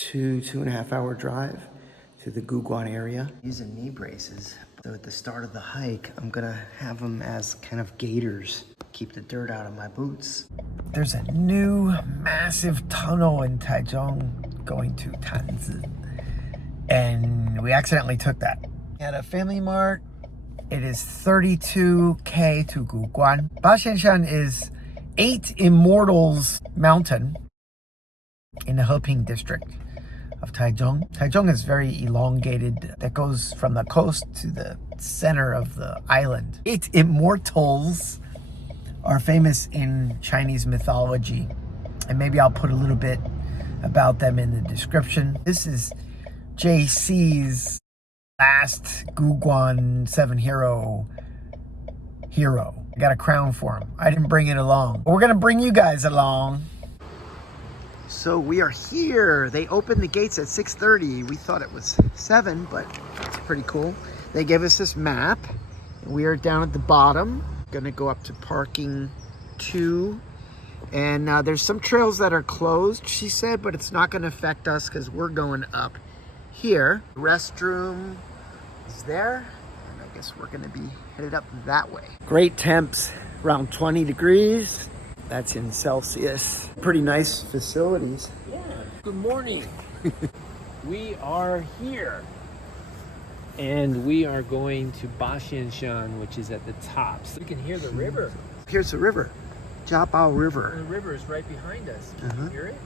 2.5 hour drive to the Guguan area. Using knee braces. So at the start of the hike, I'm gonna have them as kind of gaiters. Keep the dirt out of my boots. There's a new massive tunnel in Taichung going to Tanzi. And we accidentally took that. At a Family Mart, it is 32K to Guguan. Baxianshan is 8 Immortals Mountain in the Heping district of Taichung. Taichung is very elongated. That goes from the coast to the center of the island. 8 Immortals are famous in Chinese mythology. And maybe I'll put a little bit about them in the description. This is JC's last Guguan 7 hero. I got a crown for him. I didn't bring it along. But we're gonna bring you guys along. So we are here. They opened the gates at 6:30. We thought it was 7, but it's pretty cool. They gave us this map. We are down at the bottom. Gonna go up to parking 2. And there's some trails that are closed, she said, but it's not gonna affect us because we're going up here. The restroom is there. And I guess we're gonna be headed up that way. Great temps, around 20 degrees. That's in Celsius. Pretty nice facilities. Yeah. Good morning. We are here. And we are going to Baxianshan, which is at the top. So you can hear the river. Here's the river. Jiabao River. The river is right behind us. Can you hear it?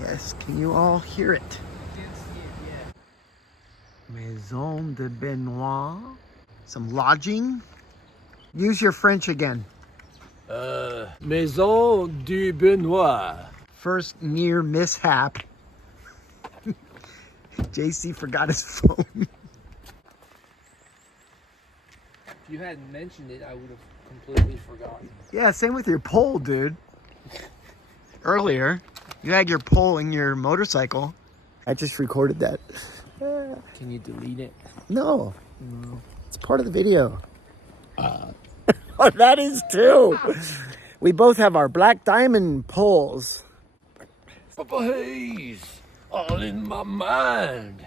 Yes, can you all hear it? Can't see it yet. Maison de Benoit. Some lodging. Use your French again. Maison du Benoit. First near mishap. JC forgot his phone. If you hadn't mentioned it, I would have completely forgotten. Yeah, same with your pole, dude. Earlier, you had your pole in your motorcycle. I just recorded that. Can you delete it? No. It's part of the video. Oh, that is too. We both have our black diamond poles. Papa Haze, all in my mind.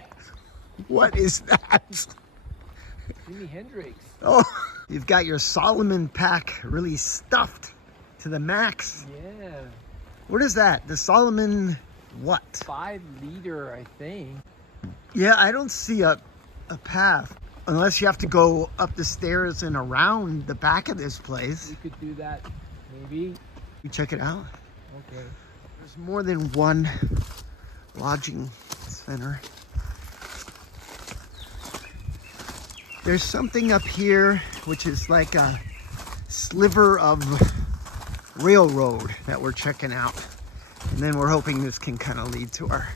What is that? Jimi Hendrix. Oh, you've got your Solomon pack really stuffed to the max. Yeah. What is that? The Solomon what? 5 liter, I think. Yeah, I don't see a path. Unless you have to go up the stairs and around the back of this place. We could do that, maybe. You check it out. Okay. There's more than one lodging center. There's something up here which is like a sliver of railroad that we're checking out. And then we're hoping this can kind of lead to our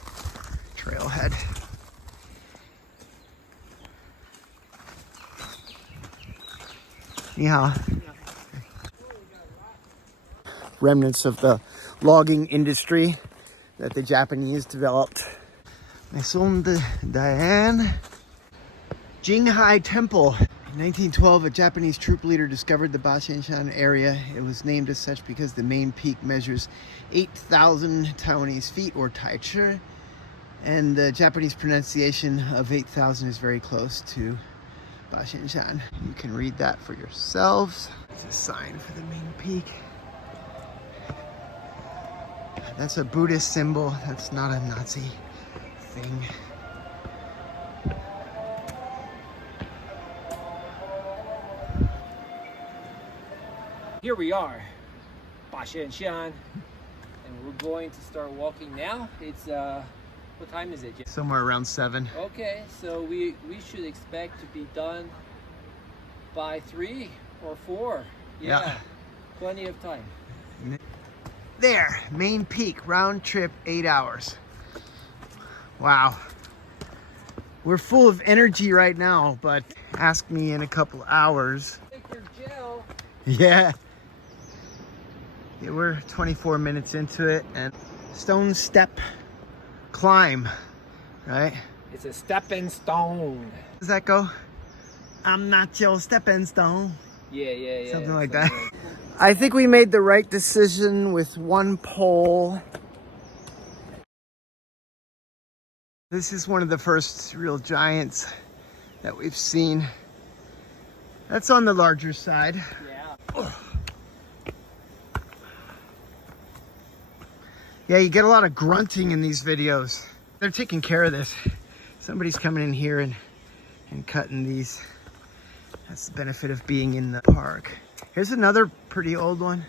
trailhead. Yeah. Remnants of the logging industry that the Japanese developed. Maison de Diane. Jinghai Temple. In 1912, a Japanese troop leader discovered the Baxianshan area. It was named as such because the main peak measures 8,000 Taiwanese feet, or Taichi, and the Japanese pronunciation of 8,000 is very close to Baxianshan. You can read that for yourselves. It's a sign for the main peak. That's a Buddhist symbol. That's not a Nazi thing. Here we are, Baxianshan, and we're going to start walking now. It's what time is it, Jim? Somewhere around 7. Okay, so we should expect to be done by 3 or 4. Yeah. Plenty of time. There, main peak, round trip 8 hours. Wow. We're full of energy right now, but ask me in a couple hours. Take your gel. Yeah. We're 24 minutes into it, and stone step climb, right? It's a stepping stone. Does that go? I'm not your stepping stone. Yeah. Something like that. I think we made the right decision with one pole This is one of the first real giants that we've seen. That's on the larger side. Yeah. Oh. Yeah, you get a lot of grunting in these videos. They're taking care of this. Somebody's coming in here and cutting these. That's the benefit of being in the park. Here's another pretty old one.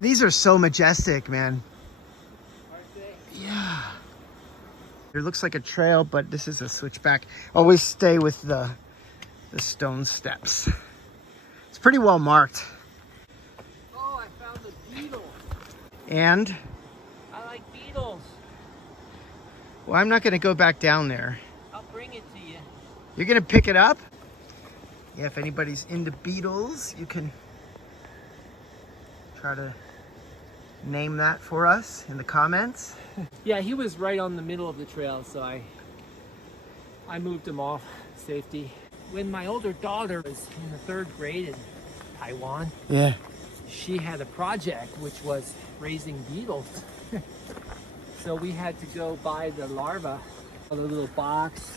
These are so majestic, man. Aren't they? Yeah. It looks like a trail, but this is a switchback. Always stay with the stone steps. It's pretty well marked. Oh, I found a beetle. And? I like beetles. Well, I'm not gonna go back down there. I'll bring it to you. You're gonna pick it up? Yeah, if anybody's into beetles, you can try to name that for us in the comments. Yeah, he was right on the middle of the trail, so I moved him off safety. When my older daughter was in the 3rd grade in Taiwan, Yeah. she had a project which was raising beetles. So we had to go buy the larvae, a little box,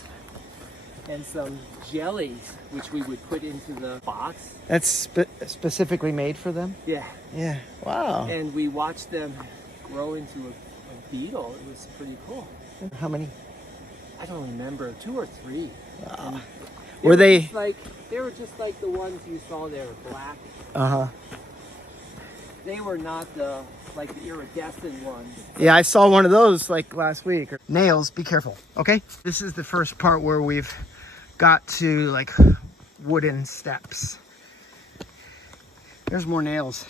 and some jellies, which we would put into the box. That's specifically made for them? Yeah. Yeah. Wow. And we watched them grow into a beetle. It was pretty cool. How many? I don't remember, 2 or 3. Wow. They Were they? They were just like the ones you saw. They were black. Uh-huh. They were not like the iridescent ones. Yeah, I saw one of those like last week. Nails, be careful, okay? This is the first part where we've got to like wooden steps. There's more nails.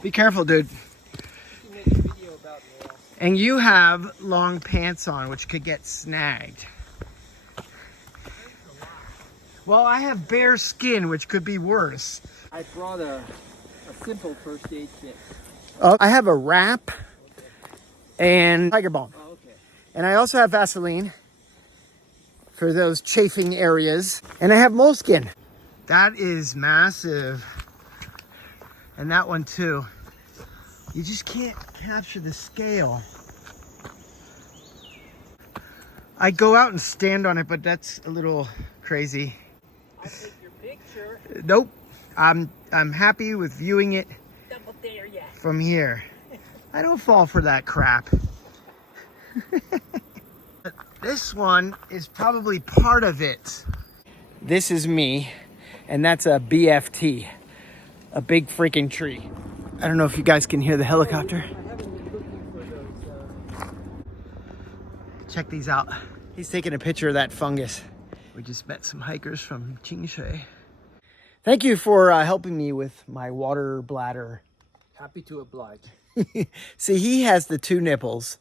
Be careful, dude. You can make a video about nails. And you have long pants on, which could get snagged. Well, I have bare skin, which could be worse. I brought a simple first aid kit. I have a wrap and tiger balm. Oh, okay. And I also have Vaseline for those chafing areas. And I have moleskin. That is massive. And that one too. You just can't capture the scale. I go out and stand on it, but that's a little crazy. I'll take your picture. Nope. I'm happy with viewing it Double dare ya. from here. I don't fall for that crap. This one is probably part of it. This is me, and that's a BFT, a big freaking tree. I don't know if you guys can hear the helicopter. I haven't been looking for those. Check these out. He's taking a picture of that fungus. We just met some hikers from Qingxi. Thank you for helping me with my water bladder. Happy to oblige. See, he has the 2 nipples,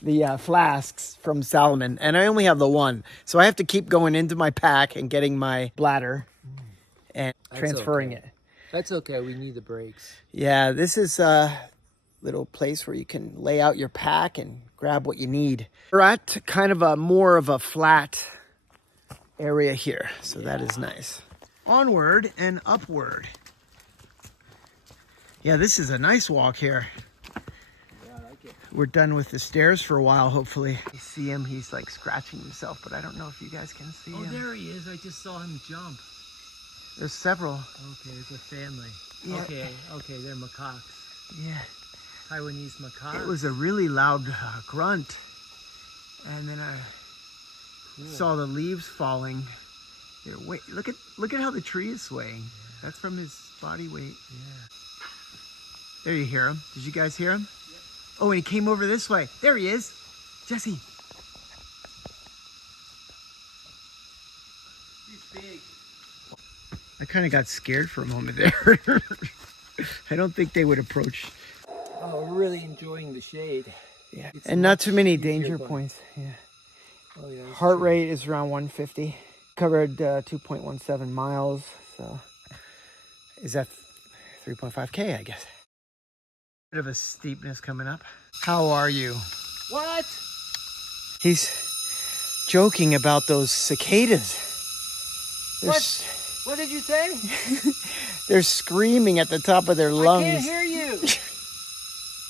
the flasks from Salomon, and I only have the 1. So I have to keep going into my pack and getting my bladder and transferring it. That's okay. We need the brakes. Yeah, this is a little place where you can lay out your pack and grab what you need. We're at kind of more of a flat area here, so that is nice. Onward and upward. Yeah, this is a nice walk here. Yeah, I like it. We're done with the stairs for a while, hopefully. You see him, he's like scratching himself, but I don't know if you guys can see him. Oh, there he is. I just saw him jump. There's several. Okay, it's a family. Yeah. Okay, they're macaques. Yeah. Taiwanese macaques. It was a really loud grunt. And then I saw the leaves falling. Here, wait, look at how the tree is swaying. Yeah. That's from his body weight. Yeah. There, you hear him. Did you guys hear him? Yep. Oh, and he came over this way. There he is. Jesse. He's big. I kind of got scared for a moment there. I don't think they would approach. Oh, we're really enjoying the shade. Yeah. It's And not much too many easier danger going. points. Yeah. Oh, yeah. that's Heart true. rate is around 150. Covered 2.17 miles. So is that 3.5K, I guess. Bit of a steepness coming up. How are you? What? He's joking about those cicadas. What did you say? They're screaming at the top of their lungs. I can't hear you.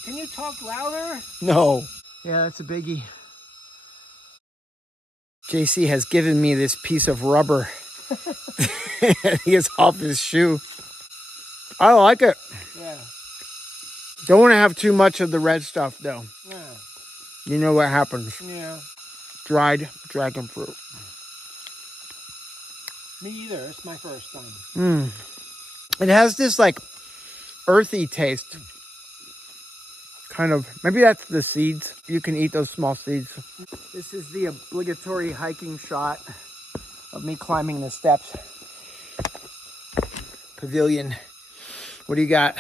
Can you talk louder? No. Yeah, that's a biggie. JC has given me this piece of rubber. He is off his shoe. I like it. Yeah. Don't want to have too much of the red stuff though. Yeah. You know what happens. Yeah. Dried dragon fruit. Me either. It's my first time. It has this like earthy taste. Kind of. Maybe that's the seeds. You can eat those small seeds. This is the obligatory hiking shot of me climbing the steps. Pavilion. What do you got?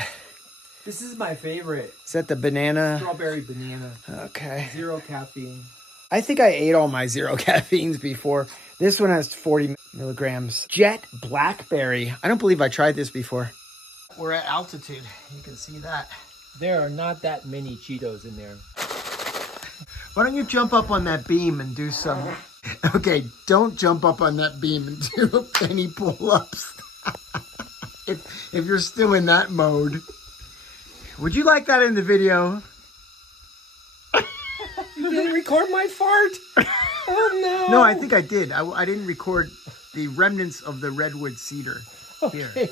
This is my favorite. Is that the banana? Strawberry banana. Okay. 0 caffeine. I think I ate all my 0 caffeines before. This one has 40 milligrams. Jet blackberry. I don't believe I tried this before. We're at altitude. You can see that. There are not that many Cheetos in there. Why don't you jump up on that beam and do some... Okay, don't jump up on that beam and do any pull-ups. if you're still in that mode. Would you like that in the video? You didn't record my fart? Oh no. No, I think I did. I didn't record the remnants of the redwood cedar. Okay. Here.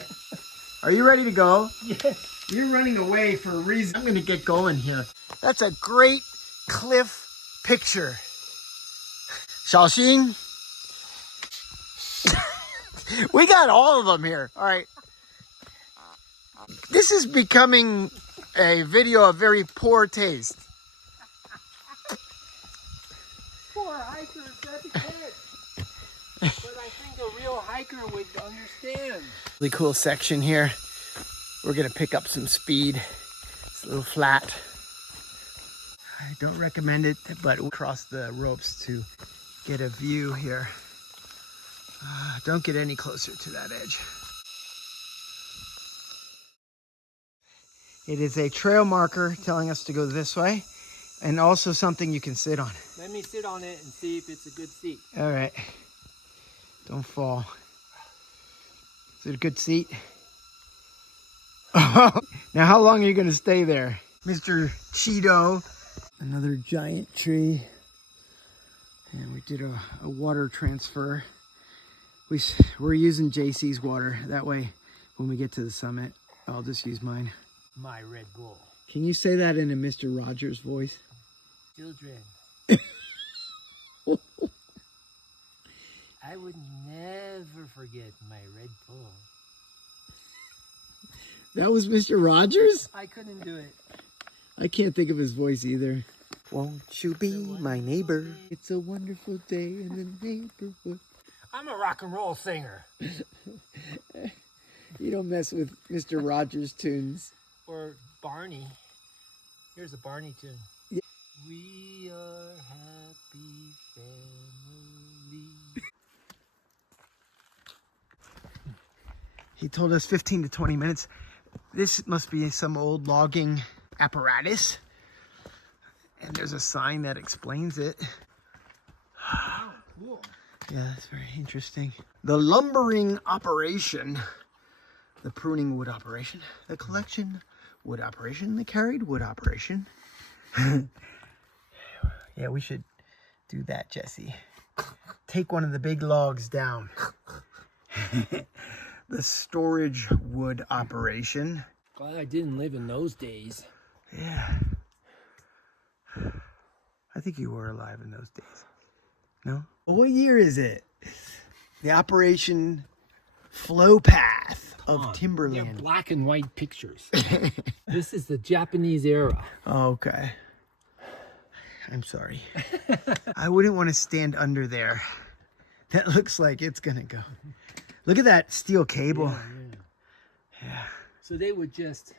Are you ready to go? Yes. You're running away for a reason. I'm going to get going here. That's a great cliff picture. Shaoxing. We got all of them here. All right. This is becoming a video of very poor taste. Poor hiker, that's a kid. But I think a real hiker would understand. Really cool section here. We're gonna pick up some speed. It's a little flat. I don't recommend it, but we'll cross the ropes to get a view here. Don't get any closer to that edge. It is a trail marker telling us to go this way, and also something you can sit on. Let me sit on it and see if it's a good seat. All right. Don't fall. Is it a good seat? Now, how long are you going to stay there? Mr. Cheeto. Another giant tree. And we did a water transfer. We're using JC's water. That way, when we get to the summit, I'll just use mine. My Red Bull. Can you say that in a Mr. Rogers voice? Children. I would never forget my Red Bull. That was Mr. Rogers? I couldn't do it. I can't think of his voice either. Won't you be my neighbor? It's a wonderful day in the neighborhood. I'm a rock and roll singer. You don't mess with Mr. Rogers tunes. Or Barney. Here's a Barney tune. Yeah. We are happy family. He told us 15 to 20 minutes. This must be some old logging apparatus. And there's a sign that explains it. Oh, cool. Yeah, that's very interesting. The lumbering operation, the pruning wood operation, the collection wood operation, the carried wood operation. Yeah, we should do that, Jesse. Take one of the big logs down. The storage wood operation. Glad I didn't live in those days. Yeah. I think you were alive in those days. No? What year is it? The Operation Flow Path of Timberland. They're black and white pictures. This is the Japanese era. Okay. I'm sorry. I wouldn't want to stand under there. That looks like it's gonna go. Look at that steel cable. Yeah. So they would just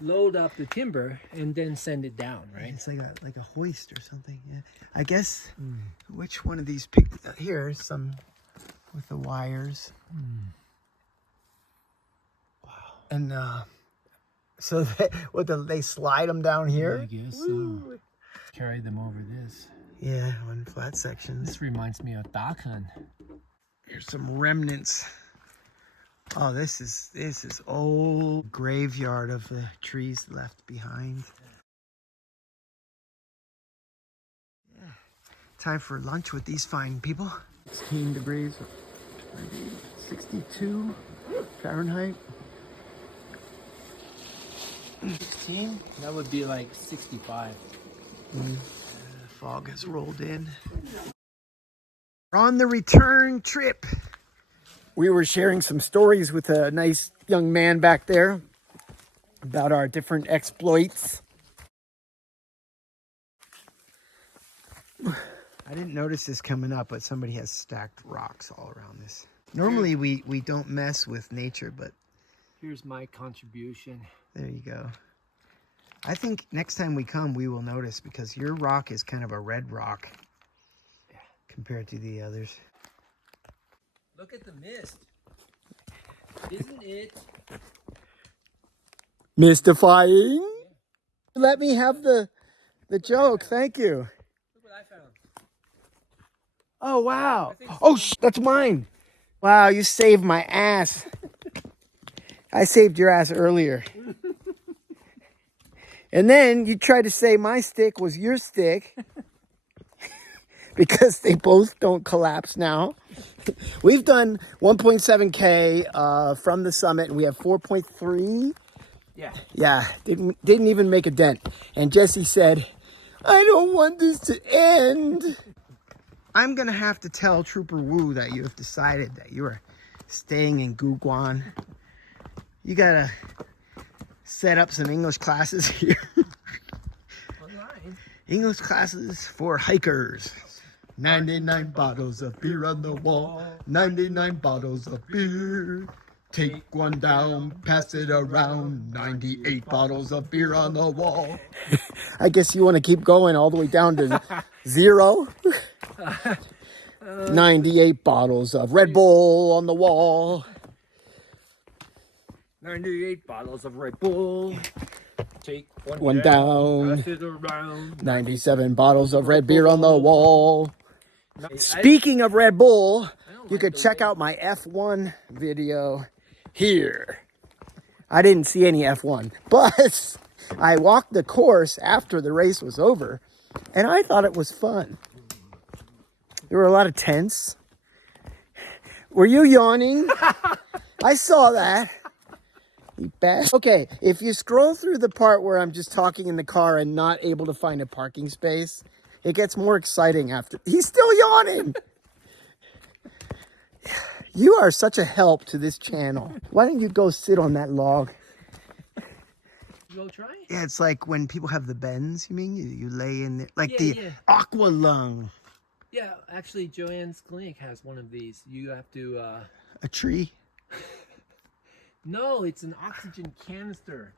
load up the timber and then send it down, right? It's like a hoist or something. Yeah. I guess which one of these here's some with the wires. Wow. And so they slide them down here? I guess so. Carry them over this. Yeah, on flat sections. This reminds me of Dakan. Here's some remnants. Oh, this is old graveyard of the trees left behind. Yeah. Time for lunch with these fine people. 16 degrees, 62 Fahrenheit. 16? That would be like 65. Fog has rolled in. We're on the return trip. We were sharing some stories with a nice young man back there about our different exploits. I didn't notice this coming up, but somebody has stacked rocks all around this. Normally we don't mess with nature, but Here's my contribution. there you go. I think next time we come, we will notice because your rock is kind of a red rock compared to the others. Look at the mist. Isn't it? Mystifying. Let me have the joke. Thank you. Look what I found. Oh, wow. Oh, that's mine. Wow, you saved my ass. I saved your ass earlier. And then you tried to say my stick was your stick because they both don't collapse now. We've done 1.7K from the summit, and we have 4.3. Yeah. Yeah, didn't even make a dent. And Jesse said, I don't want this to end. I'm going to have to tell Trooper Wu that you have decided that you are staying in Guguan. You got to set up some English classes here. Online. English classes for hikers. 99 bottles of beer on the wall. 99 bottles of beer. Take one down, pass it around. 98 bottles of beer on the wall. I guess you want to keep going all the way down to 0. 98 bottles of Red Bull on the wall. 98 bottles of Red Bull. Take One down. Pass it around. 97 bottles of red beer on the wall. Speaking of Red Bull, you could check out my F1 video here. I didn't see any F1, but I walked the course after the race was over, and I thought it was fun. There were a lot of tents. Were you yawning? I saw that. You bastard. Okay, if you scroll through the part where I'm just talking in the car and not able to find a parking space, it gets more exciting after. He's still yawning. You are such a help to this channel. Why don't you go sit on that log? You go try? Yeah, it's like when people have the bends, you mean? You lay in it, like Yeah, the yeah. aqua lung. Yeah, actually, Joanne's clinic has one of these. You have to, A tree? No, it's an oxygen canister.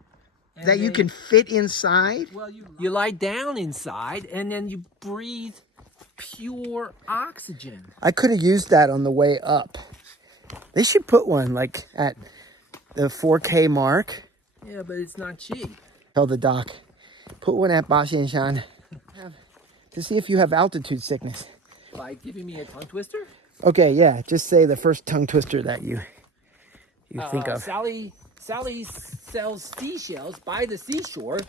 And That you can fit inside? Well, you lie down inside, and then you breathe pure oxygen. I could have used that on the way up. They should put one, like, at the 4K mark. Yeah, but it's not cheap. Tell the doc, put one at Baxianshan to see if you have altitude sickness. By giving me a tongue twister? Okay, yeah, just say the first tongue twister that you think of. Sally sells seashells by the seashore.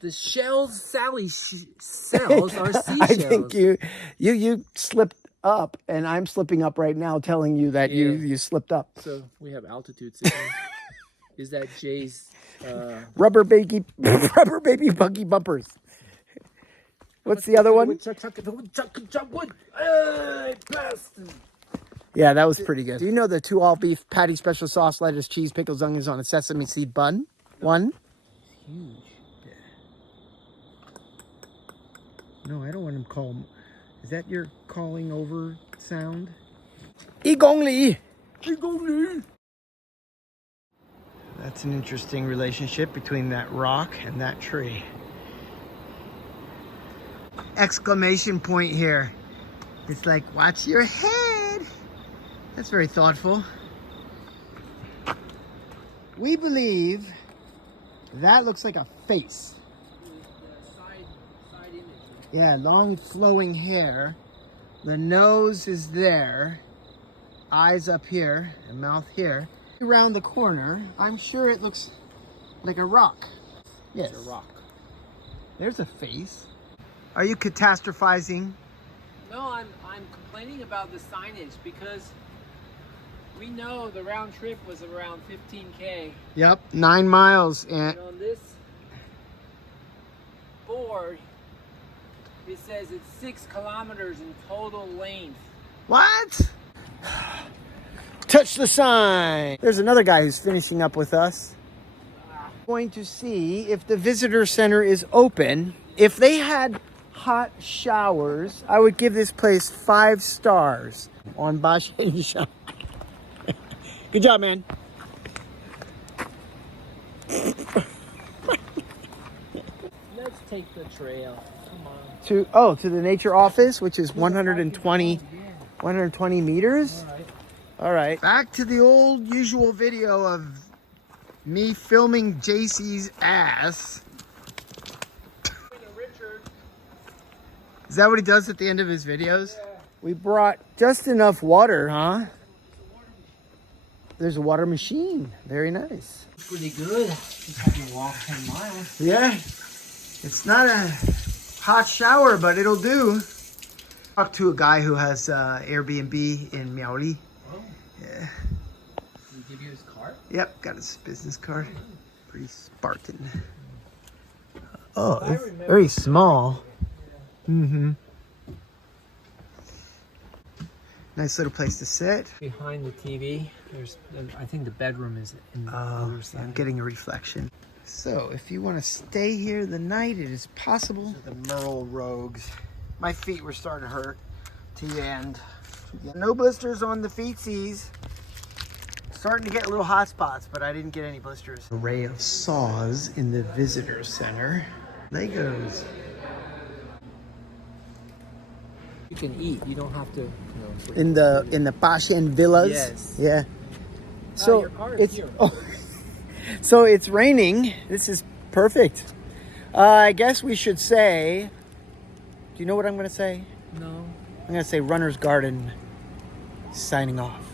The shells Sally sells are seashells. I think you slipped up, and I'm slipping up right now telling you that you slipped up. So we have altitude sickness. Is that Jay's... Rubber baby buggy bumpers. What's the other one? Yeah, that was pretty good. Do you know the 2 all-beef patty, special sauce, lettuce, cheese, pickles, onions on a sesame seed bun? One? Huge. Yeah. No, I don't want him to call. Is that your calling over sound? Igongli! Igongli! That's an interesting relationship between that rock and that tree. Exclamation point here. It's like, watch your head. That's very thoughtful. We believe that looks like a face. Side image. Yeah, long flowing hair. The nose is there. Eyes up here and mouth here. Around the corner, I'm sure it looks like a rock. Yes. It's a rock. There's a face. Are you catastrophizing? No, I'm complaining about the signage because we know the round trip was around 15K. Yep, 9 miles. And on this board, it says it's 6 kilometers in total length. What? Touch the sign. There's another guy who's finishing up with us. Going to see if the visitor center is open. If they had hot showers, I would give this place 5 stars on Baxianshan. Good job, man. Let's take the trail. Come on. To the nature office, which is 120 meters. All right. Back to the old usual video of me filming JC's ass. Is that what he does at the end of his videos? Yeah. We brought just enough water, huh? There's a water machine. Very nice. Pretty good. Just having to walk 10 miles. Yeah. It's not a hot shower, but it'll do. Talked to a guy who has Airbnb in Miaoli. Oh. Yeah. Did he give you his card? Yep, got his business card. Pretty Spartan. Oh, it's very small. Mm-hmm. Nice little place to sit. Behind the TV, I think the bedroom is in the other side. I'm getting a reflection. So, if you want to stay here the night, it is possible. The Merle Rogues. My feet were starting to hurt to the end. No blisters on the feetsies. Starting to get little hot spots, but I didn't get any blisters. Array of saws in the visitor center. Legos. You can eat. You don't have to. In the Baxian villas. Yes. Yeah. So your car is it's here. So it's raining. This is perfect. I guess we should say. Do you know what I'm going to say? No. I'm going to say Runner's Garden signing off.